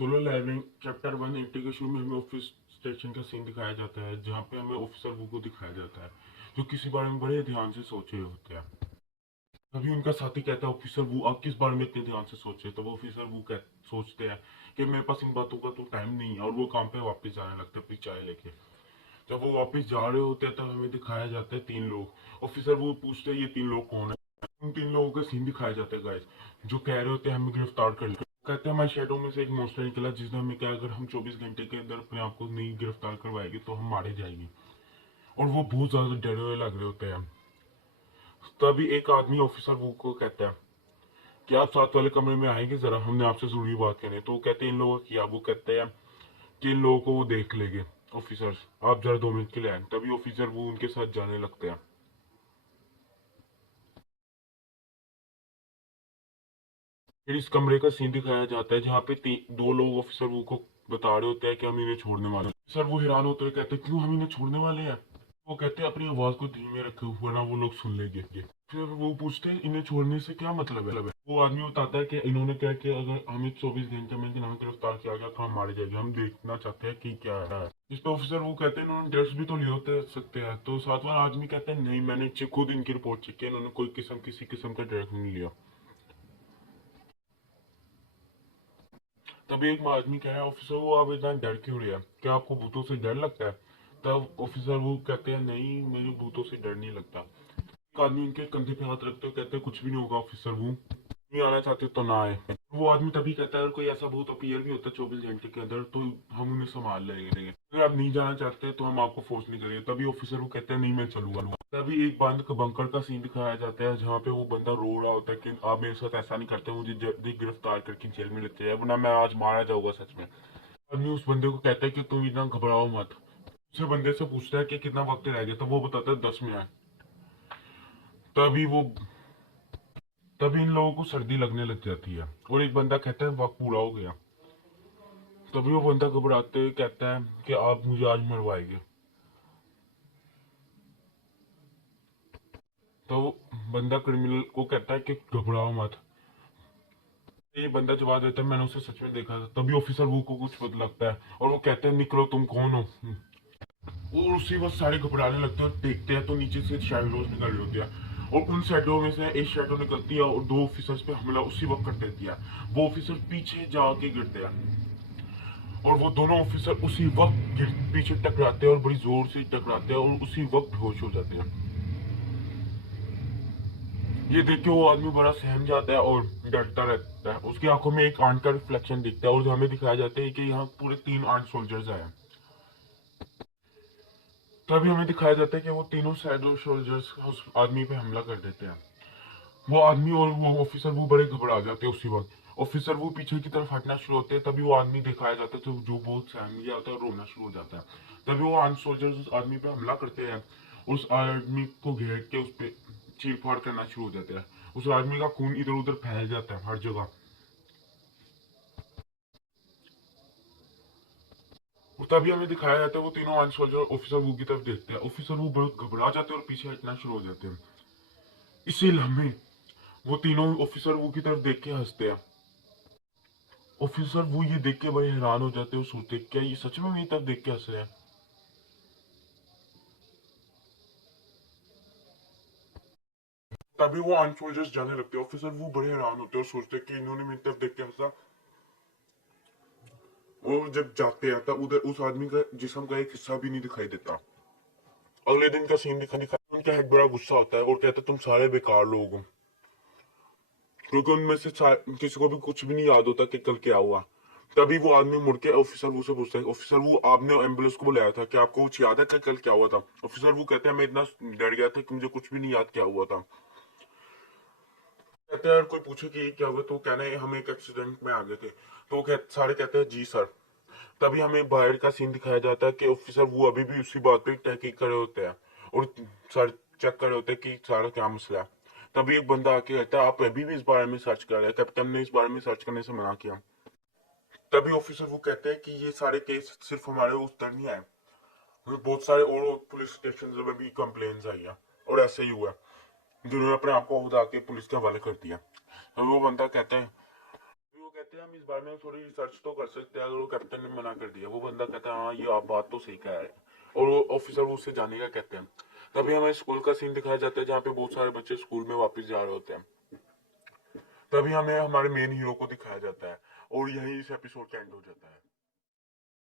Solo levelling chapter 180 के शुरू में हमें ऑफिस स्टेशन का सीन दिखाया जाता है, जहाँ पे हमें ऑफिसर वू को दिखाया जाता है जो किसी बारे में बड़े ध्यान से सोचे होते हैं। तभी उनका साथी कहता है, ऑफिसर वू आप किस बारे में इतने ध्यान से सोचे? तब ऑफिसर वू सोचते हैं कि मेरे पास इन बातों का तो टाइम नहीं है, और वो काम पे वापस जाने लगते हैं अपनी चाय लेके। जब वो वापस जा रहे होते हैं तब हमें दिखाया जाता है तीन लोग। ऑफिसर वो पूछते हैं ये तीन लोग कौन है। उन तीन लोगों का सीन दिखाया जाता है गाइस, जो कह रहे होते हैं हमें गिरफ्तार कर लिया। कहते हैं हमारे शेडो में से एक मॉन्स्टर निकला जिसने हमें कहा अगर हम 24 घंटे के अंदर अपने आप को नहीं गिरफ्तार करवाएंगे तो हम मारे जाएंगे। और वो बहुत ज्यादा डरे हुए लग रहे होते हैं। तभी एक आदमी ऑफिसर वो को कहता है कि आप साथ वाले कमरे में आएंगे, जरा हमने आपसे जरूरी बात करनी है। तो वो कहते हैं इन लोगों की, वो कहते हैं कि इन लोगों को वो देख लेंगे। ऑफिसर्स आप जरा 2 मिनट के लिए आए। तभी ऑफिसर वो उनके साथ जाने लगते हैं। फिर इस कमरे का सीन दिखाया जाता है जहाँ पे दो लोग ऑफिसर वो को बता रहे होते हैं कि हम इन्हें छोड़ने वाले हैं। सर वो हैरान होते हुए कहते हैं क्यों हम इन्हें छोड़ने वाले हैं? वो कहते हैं अपनी आवाज को धीमे रखे वरना वो लोग सुन लेंगे। फिर वो पूछते हैं इन्हें छोड़ने से क्या मतलब है? वो आदमी बताता है कि इन्होंने क्या किया, अगर हमें 24 घंटे में हमें गिरफ्तार किया गया तो हम मारे जाएंगे, हम देखना चाहते हैं कि क्या है। इस पे ऑफिसर वो कहते हैं इन्होंने ड्रग्स भी तो लिए होते सकते हैं। तो साथ वाला आदमी कहता है नहीं, मैंने खुद इनकी रिपोर्ट चेक की, इन्होंने कोई किसी किस्म का ड्रग नहीं लिया। तभी एक आदमी कह रहा है ऑफिसर वो आप इतना डर क्यों रहे हैं, क्या आपको भूतों से डर लगता है? तब ऑफिसर वो कहते हैं नहीं, मुझे भूतों से डर नहीं लगता। एक आदमी उनके कंधे पे हाथ रखते हुए कहते हैं कुछ भी नहीं होगा ऑफिसर, वो नहीं आना चाहते तो ना आए। वो आदमी तभी कहता है अगर कोई ऐसा भूत अपीयर भी होता है 24 घंटे के अंदर तो हम उन्हें संभाल लेंगे, अगर आप नहीं जाना चाहते तो हम आपको फोर्स नहीं करेंगे। तभी ऑफिसर वो कहते हैं नहीं मैं चलूंगा। तभी एक बंद बंकर का सीन दिखाया जाता है जहाँ पे वो बंदा रो रहा होता है कि आप मेरे साथ ऐसा नहीं करते, मुझे जल्दी गिरफ्तार करके जेल में लेते हैं वरना मैं आज मारा जाऊंगा सच में। आदमी उस बंदे को कहता है कि तुम इतना घबराओ मत। उसे बंदे से पूछता है कि कितना वक्त रह गया, तो वो बताता है 10 मिनट। तभी वो तभी इन लोगों को सर्दी लगने लग जाती है और एक बंदा कहता है वक्त पूरा हो गया। तभी वो बंदा घबराते हुए कहता है कि आप मुझे आज मरवाएंगे। तो बंदा क्रिमिनल को कहता है कि घबराओ मत। ये बंदा जवाब देता है मैंने उसे सच में देखा था। तभी ऑफिसर वो को कुछ पता लगता है और वो कहते हैं निकलो तुम कौन हो। और उसी वक्त सारे घबराने लगते हैं और देखते हैं तो नीचे से शैडोज निकल रही होती है और उन शैडो में से एक शैडो निकलती है और दो ऑफिसर्स पे हमला उसी वक्त कर देती है। वो ऑफिसर पीछे जाके गिरते हैं और वो दोनों ऑफिसर उसी वक्त पीछे टकराते हैं और बड़ी जोर से टकराते हैं और उसी वक्त बेहोश हो जाते हैं। ये देख के वो आदमी बड़ा सहम जाता है और डरता रहता है। उसकी आंखों में एक आंट का रिफ्लेक्शन दिखता है और हमें दिखाया जाता है कि यहाँ पूरे 3 आर्ट सोल्जर्स आए हैं। तभी हमें दिखाया जाता है कि वो तीनों शैडो सोल्जर्स उस आदमी पे हमला कर देते हैं। वो आदमी और वो ऑफिसर वो बड़े घबरा जाते हैं उसी वक्त। ऑफिसर वो पीछे की तरफ हटना शुरू होते हैं। तभी वो आदमी दिखाया जाता है तो जो बहुत सहम जाता है और रोना शुरू हो जाता है। तभी वो आर्म सोल्जर्स उस आदमी पे हमला करते हैं, उस आदमी को घेर के उस पे चीर फाड़ करना शुरू हो जाते हैं। उस आदमी का खून इधर उधर फैल जाता है हर जगह। और तभी हमें दिखाया जाता है वो तीनों आर्म सोल्जर ऑफिसर वो की तरफ देखते हैं। ऑफिसर वो बहुत घबरा जाते हैं और पीछे हटना शुरू हो जाते हैं। इसी लम्हे वो तीनों ऑफिसर वो की तरफ देख के हंसते हैं। ऑफिसर वो ये देख के बड़े हैरान हो जाते हैं और सोचते हैं क्या ये सच में मेरी तरफ देख के हंस रहे हैं। तभी वो आर्म सोल्जर्स जाने लगते हैं। ऑफिसर वो बड़े हैरान होते हैं और सोचते हैं कि इन्होंने मेरी तरफ देख के हंसा। और जब जाते हैं तब उधर उस आदमी का जिस्म का एक हिस्सा भी नहीं दिखाई देता। अगले दिन का सीन दिखा उनका हेड बड़ा गुस्सा होता है और कहता है तुम सारे बेकार लोग हो, क्योंकि उनमें से किसी को भी कुछ भी नहीं याद होता कि कल क्या हुआ। तभी वो आदमी मुड़ के ऑफिसर वो से पूछता है ऑफिसर वो आपने एम्बुलेंस को बुलाया था, क्या आपको कुछ याद है कि कल क्या हुआ था? ऑफिसर वो कहते हैं मैं इतना डर गया था कि मुझे कुछ भी नहीं याद क्या हुआ था। कहते हैं अगर कोई पूछे कि क्या हुआ तो कहना है हम एक एक्सीडेंट में आ गए थे। तो सारे कहते हैं जी सर। तभी हमें बाहर का सीन दिखाया जाता है कि ऑफिसर वो अभी भी उसी बात पे तहकीक करे होते हैं और सर चेक करे होते हैं कि सारा क्या मसला है। तभी एक बंदा आके कहता है आप अभी भी इस बारे में सर्च कर रहे हैं? कैप्टन ने इस बारे में सर्च करने से मना किया। तभी ऑफिसर वो कहते हैं कि ये सारे केस सिर्फ हमारे उस तर नहीं आए, बहुत सारे और पुलिस स्टेशन में भी कंप्लेन आई है और ऐसे ही हुआ जिन्होंने अपने आप को खुदा के पुलिस के हवाले कर दिया। तभी वो बंदा कहता है कहते हैं हम इस बारे में थोड़ी रिसर्च तो कर सकते हैं, अगर वो कैप्टन ने मना कर दिया, वो बंदा कहता है हाँ ये आप बात तो सही कह रहे हैं, और वो ऑफिसर उससे जाने का कहते हैं, तभी हमें स्कूल का सीन दिखाया जाता है जहाँ पे बहुत सारे बच्चे स्कूल में वापस जा रहे होते हैं। तभी हमें हमारे मेन हीरो को दिखाया जाता है और यही इस एपिसोड का एंड हो जाता है।